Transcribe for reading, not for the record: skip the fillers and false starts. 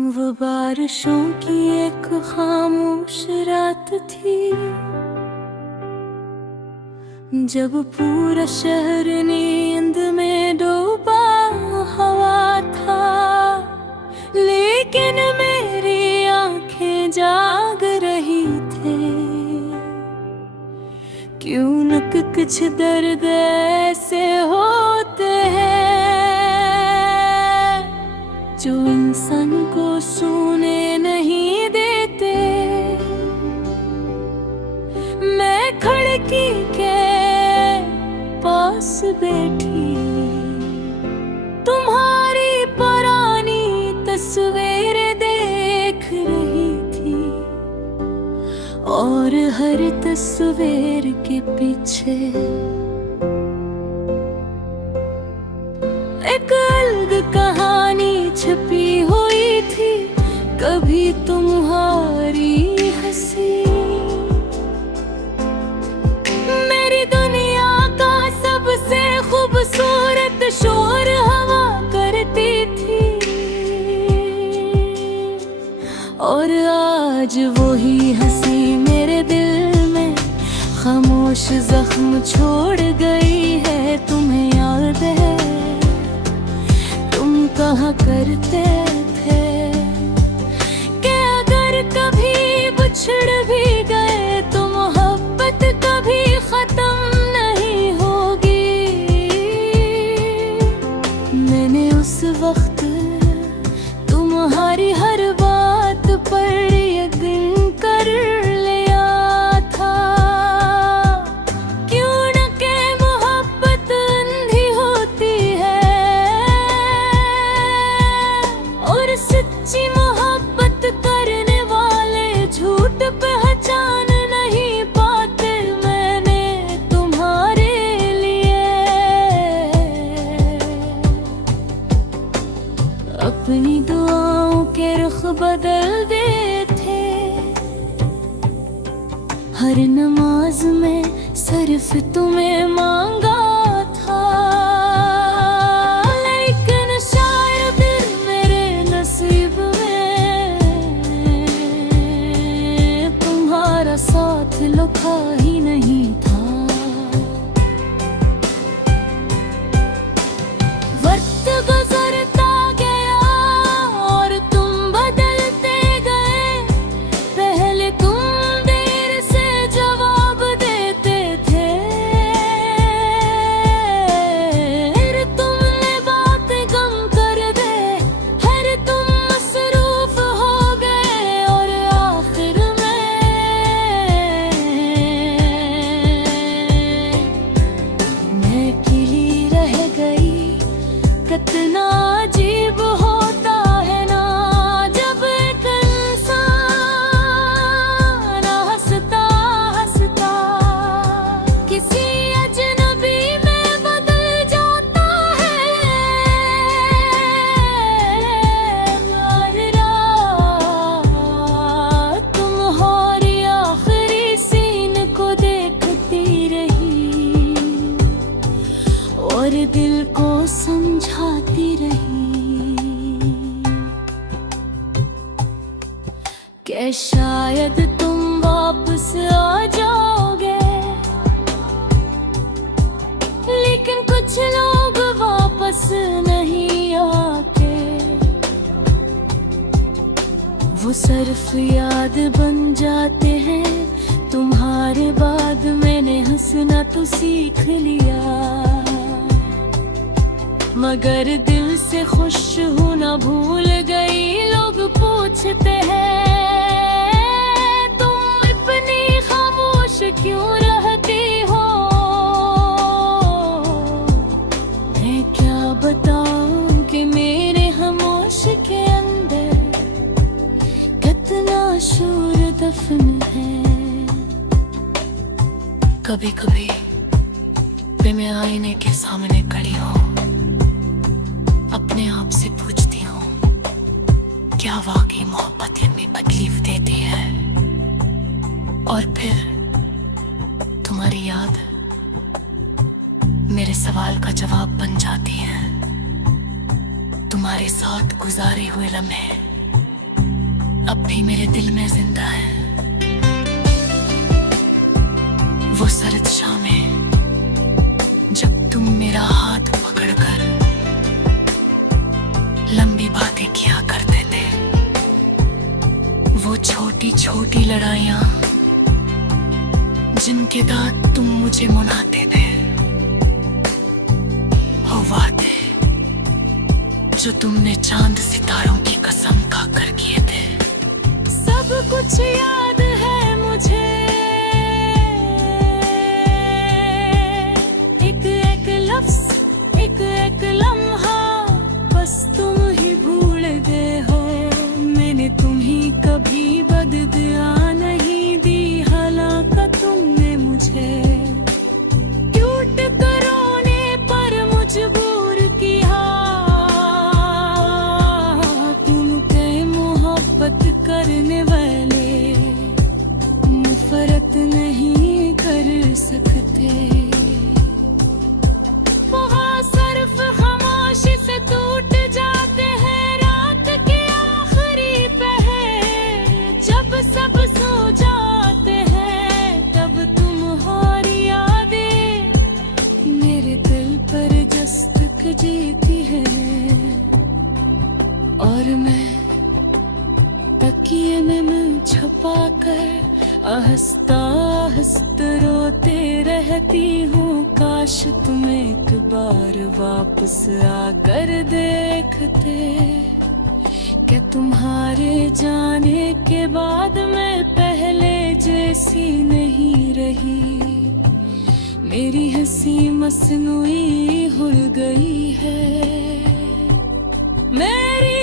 वो बारिशों की एक खामोश रात थी, जब पूरा शहर नींद में डूबा हुआ था। लेकिन मेरी आंखें जाग रही थी, क्यों न कुछ दर्द ऐसे होते हैं जो इंसान को सोने नहीं देते। मैं खिड़की के पास बैठी तुम्हारी पुरानी तस्वीर देख रही थी, और हर तस्वीर के पीछे एक अलग कहानी छुपी हुई थी। कभी तुम्हारी हंसी मेरी दुनिया का सबसे खूबसूरत शोर हवा करती थी, और आज वही हंसी मेरे दिल में खामोश जख्म छोड़ गई है। तुम्हें याद है तुम कहा करते थे कि अगर कभी बिछड़ भी गए तो मोहब्बत कभी खत्म नहीं होगी। मैंने उस वक्त तुम्हारी हर बात पर यकीन कर लिया था। क्यों न के मोहब्बत अंधी होती है, और सच्ची मोहब्बत करने वाले झूठ पहचान नहीं पाते। मैंने तुम्हारे लिए अपनी दुआओं के रुख बदल दिए थे। हर नमाज में सिर्फ तुम्हें मांगा था, लेकिन शायद मेरे नसीब में तुम्हारा साथ लिखा ही नहीं था। वक्त गुजरता गया और तुम बदलते गए। पहले तुम देर से जवाब देते थे, फिर तुमने बातें कम कर दे, फिर तुम मसरूफ हो गए, और आखिर में मैं अकेली रह गई। कितना अजीब होता है ना जब एक इंसान हंसता हंसता किसी अजनबी में बदल जाता है। हर रात तुम्हारी आखिरी सीन को देखती रही, और दिल को समझाती रही कि शायद तुम वापस आ जाओगे। लेकिन कुछ लोग वापस नहीं आते, वो सिर्फ याद बन जाते हैं। तुम्हारे बाद मैंने हंसना तो सीख लिया, मगर दिल से खुश होना भूल गई। लोग पूछते हैं तुम इतनी खामोश क्यों रहती हो। मैं क्या बताऊं कि मेरे खामोश के अंदर कितना शोर दफन है। कभी कभी भी मैं आईने के सामने खड़ी हूँ, अपने आप से पूछती हूँ क्या वाकई मोहब्बत इतनी तकलीफ देती है। और फिर तुम्हारी याद मेरे सवाल का जवाब बन जाती है। तुम्हारे साथ गुजारे हुए लम्हे अब भी मेरे दिल में जिंदा है। वो सर्द शामें जब तुम मेरा हाथ पकड़कर लंबी बातें किया करते थे। वो छोटी छोटी लड़ाइयां जिनके दांत तुम मुझे मुनाते थे। वो वादे जो तुमने चांद सितारों की कसम खाकर किए थे। सब कुछ याद है मुझे, एक एक लफ्ज एक एक लम्हा, बस तुम ही भूल गए हो। मैंने तुम्हें कभी बददुआ नहीं दी, हालांकि तुमने मुझे क्यूट करोने पर मजबूर किया। तुम कई मोहब्बत करने वाले नफरत नहीं कर सकते। वहाँ सिर्फ खामोशी से टूट जाते हैं रात के आखिरी पहर। जब सब सो जाते हैं तब तुम्हारी यादें मेरे दिल पर दस्तक देती है। और मैं तकिए में मुंह छुपाकर आहिस्ता आहिस्ता रोते रहती हूँ। काश तुम एक बार वापस आकर देखते, क्या तुम्हारे जाने के बाद मैं पहले जैसी नहीं रही। मेरी हंसी मसनूई हो गई है, मेरी